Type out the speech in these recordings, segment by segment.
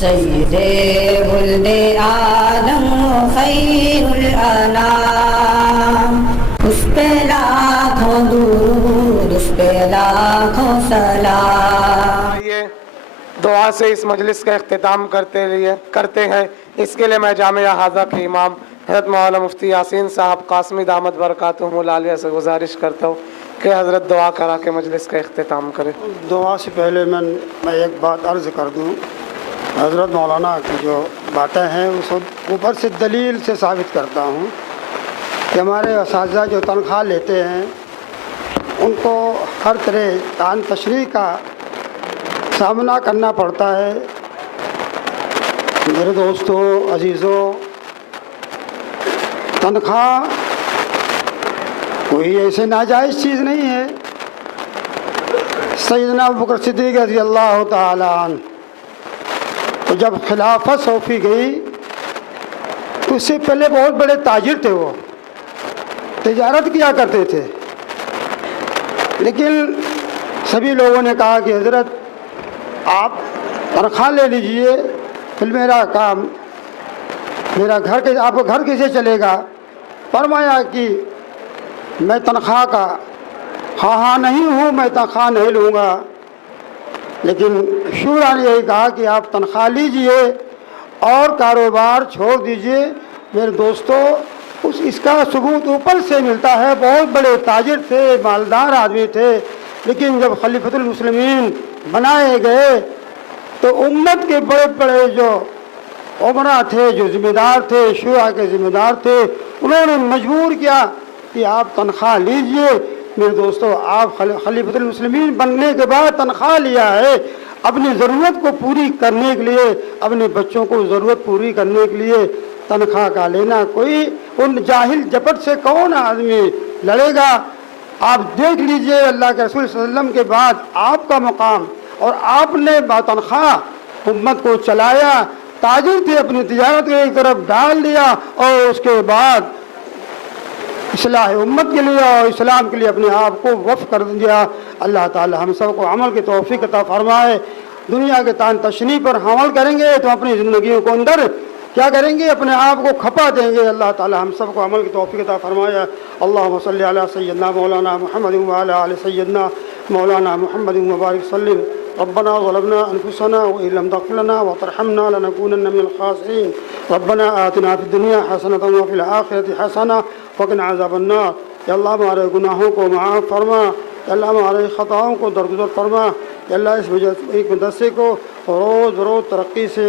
سید ولد آدم خیر الانام، اس پہ لاکھوں درود، اس پہ لاکھوں سلام۔ آئیے دعا سے اس مجلس کا اختتام کرتے ہیں۔ اس کے لیے میں جامعہ حاضہ کے امام حضرت مولانا مفتی یاسین صاحب قاسمی دامت برکاتہم العالیہ سے گزارش کرتا ہوں کہ حضرت دعا کرا کے مجلس کا اختتام کرے۔ دعا سے پہلے میں ایک بات عرض کر دوں، حضرت مولانا کی جو باتیں ہیں اس اوپر سے دلیل سے ثابت کرتا ہوں کہ ہمارے اساتذہ جو تنخواہ لیتے ہیں ان کو ہر طرح تان تشریح کا سامنا کرنا پڑتا ہے۔ میرے دوستوں، عزیزوں، تنخواہ کوئی ایسے ناجائز چیز نہیں ہے۔ سیدنا ابوبکر صدیق رضی اللہ تعالیٰ عنہ تو جب خلافت سونپی گئی تو اس سے پہلے بہت بڑے تاجر تھے، وہ تجارت کیا کرتے تھے، لیکن سبھی لوگوں نے کہا کہ حضرت آپ تنخواہ لے لیجئے، پھر میرا کام، میرا گھر آپ کا گھر کیسے چلے گا؟ فرمایا کہ میں تنخواہ کا خواہاں نہیں ہوں، میں تنخواہ نہیں لوں گا، لیکن شورا نے یہی کہا کہ آپ تنخواہ لیجئے اور کاروبار چھوڑ دیجئے۔ میرے دوستو، اس کا ثبوت اوپر سے ملتا ہے، بہت بڑے تاجر تھے، مالدار آدمی تھے، لیکن جب خلیفۃ المسلمین بنائے گئے تو امت کے بڑے بڑے جو عمرا تھے، جو ذمہ دار تھے، شورا کے ذمہ دار تھے، انہوں نے مجبور کیا کہ آپ تنخواہ لیجئے۔ میرے دوستو، آپ خلیفۃ المسلمین بننے کے بعد تنخواہ لیا ہے اپنی ضرورت کو پوری کرنے کے لیے، اپنے بچوں کو ضرورت پوری کرنے کے لیے تنخواہ کا لینا۔ کوئی ان جاہل جپٹ سے کون آدمی لڑے گا؟ آپ دیکھ لیجئے اللہ کے رسول صلی اللہ علیہ وسلم کے بعد آپ کا مقام، اور آپ نے تنخواہ امت کو چلایا۔ تاجر تھے، اپنی تجارت کو ایک طرف ڈال دیا اور اس کے بعد اصلاح امت کے لیے اور اسلام کے لیے اپنے آپ کو وقف کر دیا۔ اللہ تعالی ہم سب کو عمل کی توفیق عطا فرمائے۔ دنیا کے تان تشنیع پر عمل کریں گے تو اپنی زندگیوں کو اندر کیا کریں گے؟ اپنے آپ کو کھپا دیں گے۔ اللہ تعالی ہم سب کو عمل کی توفیق عطا فرمائے۔ اللہم صلی علی سیدنا مولانا محمد وعلی آل سیدنا مولانا محمد وبارک وسلم۔ ربنا ظلمنا انفسنا وان لم تغفر لنا وترحمنا لنكونن من الخاسرين۔ ربنا آتنا في الدنيا حسنة وفي الآخرة حسنة وقنا عذاب النار۔ یا اللہ ہمارے گناہوں کو معاف فرما، یا اللہ ہمارے خطاؤں کو درگزر فرما، یا اللہ اس ایک مدرسے کو روز بروز ترقی سے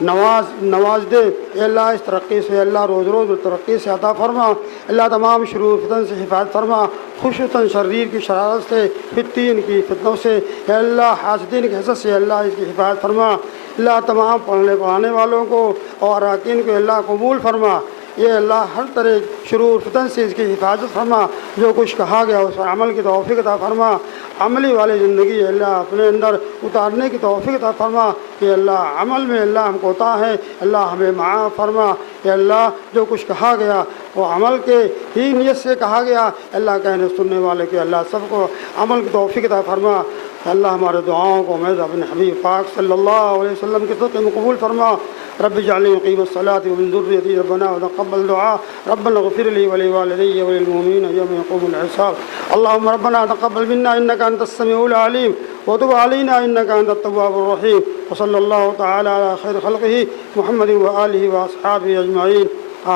نواز دے، یا اللہ اس ترقی سے، اللہ روز روز ترقی سے عطا فرما۔ اللہ تمام شرور فتن سے حفاظت فرما، خصوصاً شریر کی شرارت سے، فتین کی فتنوں سے، یا اللہ حاسدین کی حسد سے اللہ اس کی حفاظت فرما۔ اللہ تمام پڑھانے والوں کو اور اراکین کو اللہ قبول فرما۔ یہ اللہ ہر طرح شرور فتن سے اس کی حفاظت فرما۔ جو کچھ کہا گیا اس پر عمل کی توفیق عطا فرما۔ عملی والی زندگی اللہ اپنے اندر اتارنے کی توفیق عطا فرما۔ کہ اللہ عمل میں اللہ ہم کو عطا ہے، اللہ ہمیں معاف فرما۔ یا اللہ جو کچھ کہا گیا وہ عمل کے ہی نیت سے کہا گیا، اللہ کہنے سننے والے کے اللہ سب کو عمل کی توفیق عطا فرما۔ اللہ ہمارے دعاؤں کو محض اپنے حبیب پاک صلی اللہ علیہ وسلم کے صدقے میں قبول فرما۔ رب اجعلنی مقیم الصلاۃ ومن ذریتی ربنا وتقبل دعاء ربنا اغفر لي ولوالدي وللمؤمنين يوم يقوم الحساب۔ اللهم ربنا تقبل منا انك انت السميع العليم وتب علينا انك انت التواب الرحيم، وصلى الله تعالى على خير خلقه محمد واله واصحابه اجمعين،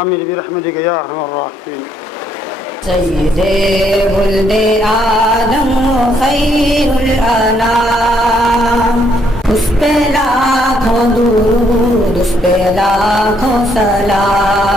آمين برحمتك يا ارحم الراحمين۔ سید ولد آدم خیر الانام، اس پہ لاکھوں درود، اس پہ لاکھوں سلام۔